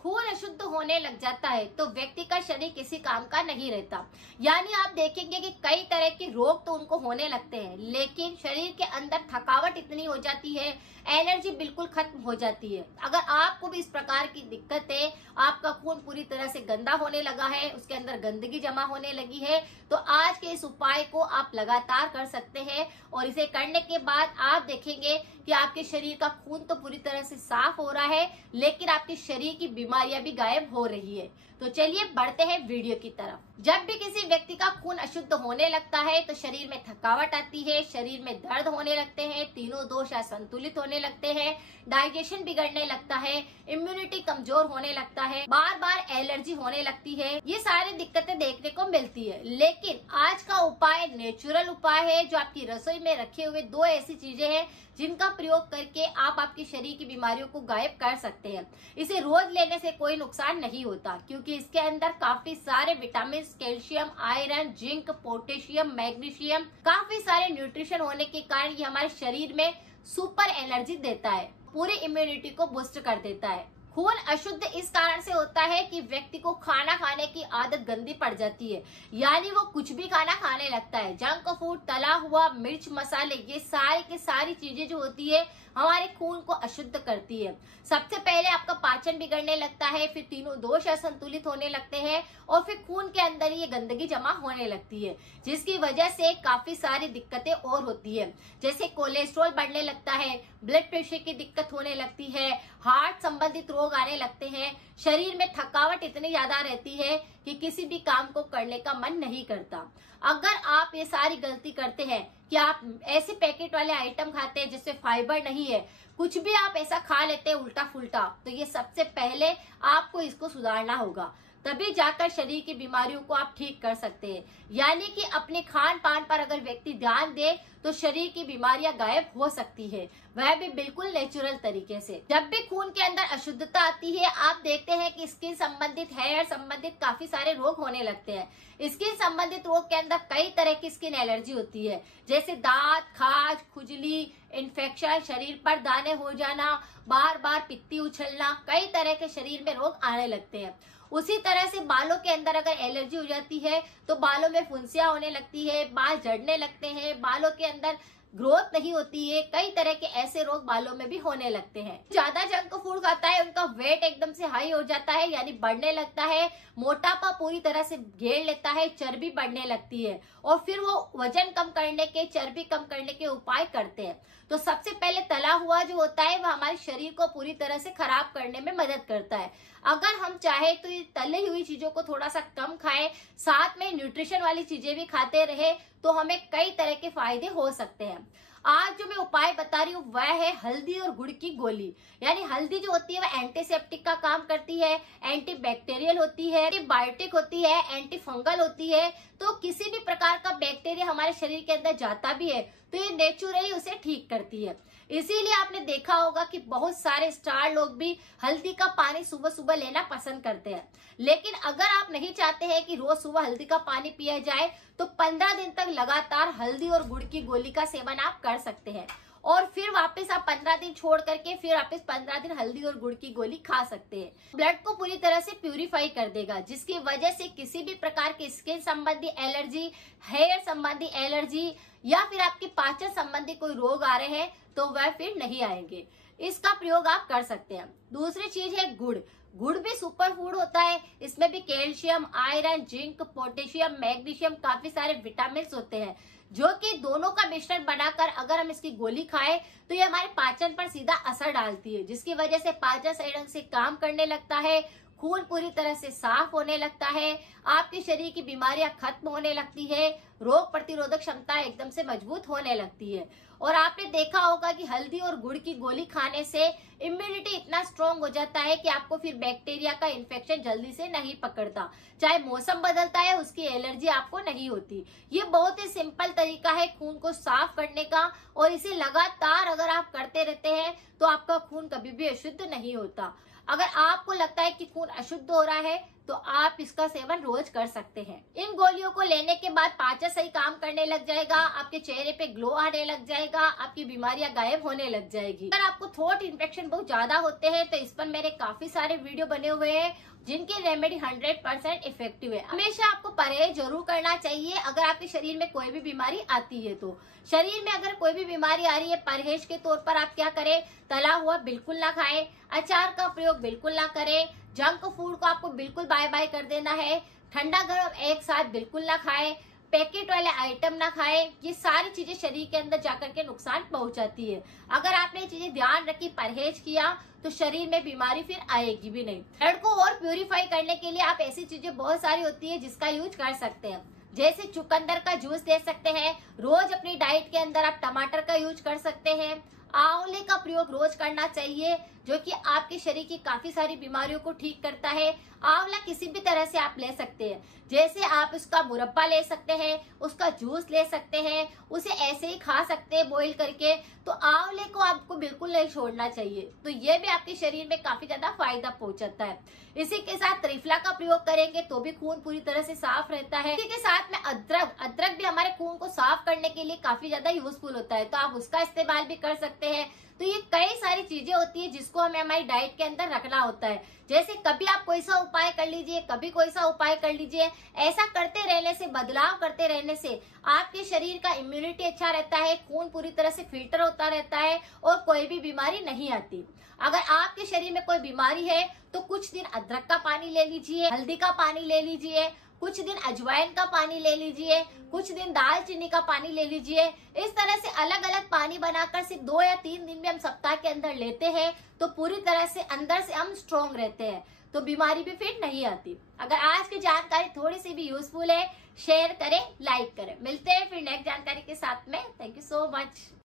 खून अशुद्ध होने लग जाता है तो व्यक्ति का शरीर किसी काम का नहीं रहता। यानी आप देखेंगे कि कई तरह के रोग तो उनको होने लगते हैं, लेकिन शरीर के अंदर थकावट इतनी हो जाती है, एनर्जी बिल्कुल खत्म हो जाती है। अगर आपको भी इस प्रकार की दिक्कत है, आपका खून पूरी तरह से गंदा होने लगा है, उसके अंदर गंदगी जमा होने लगी है, तो आज के इस उपाय को आप लगातार कर सकते हैं और इसे करने के बाद आप देखेंगे कि आपके शरीर का खून तो पूरी तरह से साफ हो रहा है, लेकिन आपके शरीर की बीमारियां भी गायब हो रही है। तो चलिए बढ़ते हैं वीडियो की तरफ। जब भी किसी व्यक्ति का खून अशुद्ध होने लगता है तो शरीर में थकावट आती है, शरीर में दर्द होने लगते हैं, तीनों दोष असंतुलित होने लगते हैं, डाइजेशन बिगड़ने लगता है, इम्यूनिटी कमजोर होने लगता है, बार बार एलर्जी होने लगती है। ये सारी दिक्कतें देखने को मिलती है। लेकिन आज का उपाय नेचुरल उपाय है, जो आपकी रसोई में रखे हुए दो ऐसी चीजें हैं जिनका प्रयोग करके आप आपके शरीर की बीमारियों को गायब कर सकते हैं। इसे रोज लेने से कोई नुकसान नहीं होता, क्योंकि इसके अंदर काफी सारे vitamin, calcium, iron, zinc, potassium, magnesium, काफी सारे न्यूट्रिशन होने के कारण ये हमारे शरीर में सुपर एनर्जी देता है, पूरी इम्यूनिटी को बूस्ट कर देता है। खून अशुद्ध इस कारण से होता है कि व्यक्ति को खाना खाने की आदत गंदी पड़ जाती है, यानी वो कुछ भी खाना खाने लगता है। जंक फूड, तला हुआ, मिर्च, मसाले, ये सारी की सारी चीजें जो होती है हमारे खून को अशुद्ध करती है। सबसे पहले आपका पाचन बिगड़ने लगता है, फिर तीनों दोष असंतुलित होने लगते हैं और फिर खून के अंदर ये गंदगी जमा होने लगती है, जिसकी वजह से काफी सारी दिक्कतें और होती है, जैसे कोलेस्ट्रॉल बढ़ने लगता है, ब्लड प्रेशर की दिक्कत होने लगती है, हार्ट संबंधित रोग आने लगते हैं, शरीर में थकावट इतनी ज्यादा रहती है कि किसी भी काम को करने का मन नहीं करता। अगर आप ये सारी गलती करते हैं कि आप ऐसे पैकेट वाले आइटम खाते हैं जिसमें फाइबर नहीं है, कुछ भी आप ऐसा खा लेते हैं उल्टा फुल्टा, तो ये सबसे पहले आपको इसको सुधारना होगा, तभी जाकर शरीर की बीमारियों को आप ठीक कर सकते हैं। यानी कि अपने खान पान पर अगर व्यक्ति ध्यान दे तो शरीर की बीमारियां गायब हो सकती है, वह भी बिल्कुल नेचुरल तरीके से। जब भी खून के अंदर अशुद्धता आती है, आप देखते हैं कि स्किन संबंधित, हेयर संबंधित काफी सारे रोग होने लगते हैं। स्किन संबंधित रोग के अंदर कई तरह की स्किन एलर्जी होती है, जैसे दांत, खाज, खुजली, इन्फेक्शन, शरीर पर दाने हो जाना, बार बार पित्ती उछलना, कई तरह के शरीर में रोग आने लगते हैं। उसी तरह से बालों के अंदर अगर एलर्जी हो जाती है तो बालों में फुंसियां होने लगती है, बाल झड़ने लगते हैं, बालों के अंदर ग्रोथ नहीं होती है, कई तरह के ऐसे रोग बालों में भी होने लगते हैं। ज्यादा जंक फूड खाता है उनका वेट एकदम से हाई हो जाता है, यानी बढ़ने लगता है, मोटापा पूरी तरह से घेर लेता है, चर्बी बढ़ने लगती है और फिर वो वजन कम करने के, चर्बी कम करने के उपाय करते हैं। तो सबसे पहले तला हुआ जो होता है वह हमारे शरीर को पूरी तरह से खराब करने में मदद करता है। अगर हम चाहे तो ये तली हुई चीजों को थोड़ा सा कम खाएं, साथ में न्यूट्रिशन वाली चीजें भी खाते रहे, तो हमें कई तरह के फायदे हो सकते हैं। आज जो मैं उपाय बता रही हूँ वह है हल्दी और गुड़ की गोली। यानी हल्दी जो होती है वह एंटीसेप्टिक का काम करती है, एंटी बैक्टीरियल होती है, एंटीबायोटिक होती है, एंटी फंगल होती है। तो किसी भी प्रकार का बैक्टीरिया हमारे शरीर के अंदर जाता भी है तो ये नेचुरली उसे ठीक करती है। इसीलिए आपने देखा होगा कि बहुत सारे स्टार लोग भी हल्दी का पानी सुबह सुबह लेना पसंद करते हैं। लेकिन अगर आप नहीं चाहते हैं कि रोज सुबह हल्दी का पानी पिया जाए तो 15 दिन तक लगातार हल्दी और गुड़ की गोली का सेवन आप कर सकते हैं और फिर वापस आप 15 दिन छोड़ करके फिर वापस 15 दिन हल्दी और गुड़ की गोली खा सकते हैं। ब्लड को पूरी तरह से प्यूरिफाई कर देगा, जिसकी वजह से किसी भी प्रकार की स्किन संबंधी एलर्जी, हेयर संबंधी एलर्जी या फिर आपके पाचन संबंधी कोई रोग आ रहे हैं तो वह फिर नहीं आएंगे। इसका प्रयोग आप कर सकते हैं। दूसरी चीज है गुड़। गुड़ भी सुपर फूड होता है, इसमें भी calcium, iron, zinc, potassium, magnesium, काफी सारे विटामिन होते हैं, जो कि दोनों का मिश्रण बनाकर अगर हम इसकी गोली खाएं तो ये हमारे पाचन पर सीधा असर डालती है, जिसकी वजह से पाचन सही ढंग से काम करने लगता है, खून पूरी तरह से साफ होने लगता है, आपके शरीर की बीमारियां खत्म होने लगती है, रोग प्रतिरोधक क्षमता एकदम से मजबूत होने लगती है। और आपने देखा होगा कि हल्दी और गुड़ की गोली खाने से इम्यूनिटी इतना स्ट्रांग हो जाता है कि आपको फिर बैक्टीरिया का इन्फेक्शन जल्दी से नहीं पकड़ता, चाहे मौसम बदलता है उसकी एलर्जी आपको नहीं होती। ये बहुत ही सिंपल तरीका है खून को साफ करने का और इसे लगातार अगर आप करते रहते हैं तो आपका खून कभी भी अशुद्ध नहीं होता। अगर आपको लगता है कि खून अशुद्ध हो रहा है तो आप इसका सेवन रोज कर सकते हैं। इन गोलियों को लेने के बाद पाचन सही काम करने लग जाएगा, आपके चेहरे पे ग्लो आने लग जाएगा, आपकी बीमारियां गायब होने लग जाएगी। अगर आपको थ्रोट इन्फेक्शन बहुत ज्यादा होते हैं तो इस पर मेरे काफी सारे वीडियो बने हुए हैं जिनकी रेमेडी 100% इफेक्टिव है। हमेशा आपको परहेज जरूर करना चाहिए। अगर आपके शरीर में कोई भी बीमारी आती है तो शरीर में अगर कोई भी बीमारी आ रही है, परहेज के तौर पर आप क्या करें, तला हुआ बिल्कुल ना खाएं, अचार का प्रयोग बिल्कुल ना करें, जंक फूड को आपको बिल्कुल बाय बाय कर देना है, ठंडा गर्म एक साथ बिल्कुल ना खाएं, पैकेट वाले आइटम ना खाएं। ये सारी चीजें शरीर के अंदर जाकर के नुकसान पहुंचाती है। अगर आपने ये चीजें ध्यान रखी, परहेज किया तो शरीर में बीमारी फिर आएगी भी नहीं। ब्लड को और प्यूरिफाई करने के लिए आप ऐसी चीजें बहुत सारी होती है जिसका यूज कर सकते हैं। जैसे चुकंदर का जूस ले सकते हैं, रोज अपनी डाइट के अंदर आप टमाटर का यूज कर सकते हैं, आंवले का प्रयोग रोज करना चाहिए जो कि आपके शरीर की काफी सारी बीमारियों को ठीक करता है। आंवला किसी भी तरह से आप ले सकते हैं, जैसे आप उसका मुरब्बा ले सकते हैं, उसका जूस ले सकते हैं, उसे ऐसे ही खा सकते हैं बॉईल करके। तो आंवले को आपको बिल्कुल नहीं छोड़ना चाहिए, तो ये भी आपके शरीर में काफी ज्यादा फायदा पहुंचाता है। इसी के साथ त्रिफला का प्रयोग करेंगे तो भी खून पूरी तरह से साफ रहता है। इसी के साथ में अदरक भी हमारे खून को साफ करने के लिए काफी ज्यादा यूजफुल होता है, तो आप उसका इस्तेमाल भी कर सकते हैं। तो ये कई सारी चीजें होती है जिसको हमें हमारी डाइट के अंदर रखना होता है। जैसे कभी आप कोई सा उपाय कर लीजिए, कभी कोई सा उपाय कर लीजिए। ऐसा करते रहने से, बदलाव करते रहने से आपके शरीर का इम्यूनिटी अच्छा रहता है, खून पूरी तरह से फिल्टर होता रहता है और कोई भी बीमारी नहीं आती। अगर आपके शरीर में कोई बीमारी है तो कुछ दिन अदरक का पानी ले लीजिए, हल्दी का पानी ले लीजिए, कुछ दिन अजवाइन का पानी ले लीजिए, कुछ दिन दालचीनी का पानी ले लीजिए। इस तरह से अलग अलग पानी बनाकर सिर्फ 2 या 3 दिन में हम सप्ताह के अंदर लेते हैं तो पूरी तरह से अंदर से हम स्ट्रॉन्ग रहते हैं, तो बीमारी भी फिर नहीं आती। अगर आज की जानकारी थोड़ी सी भी यूजफुल है, शेयर करें, लाइक करें। मिलते हैं फिर नेक्स्ट जानकारी के साथ में। Thank you so much.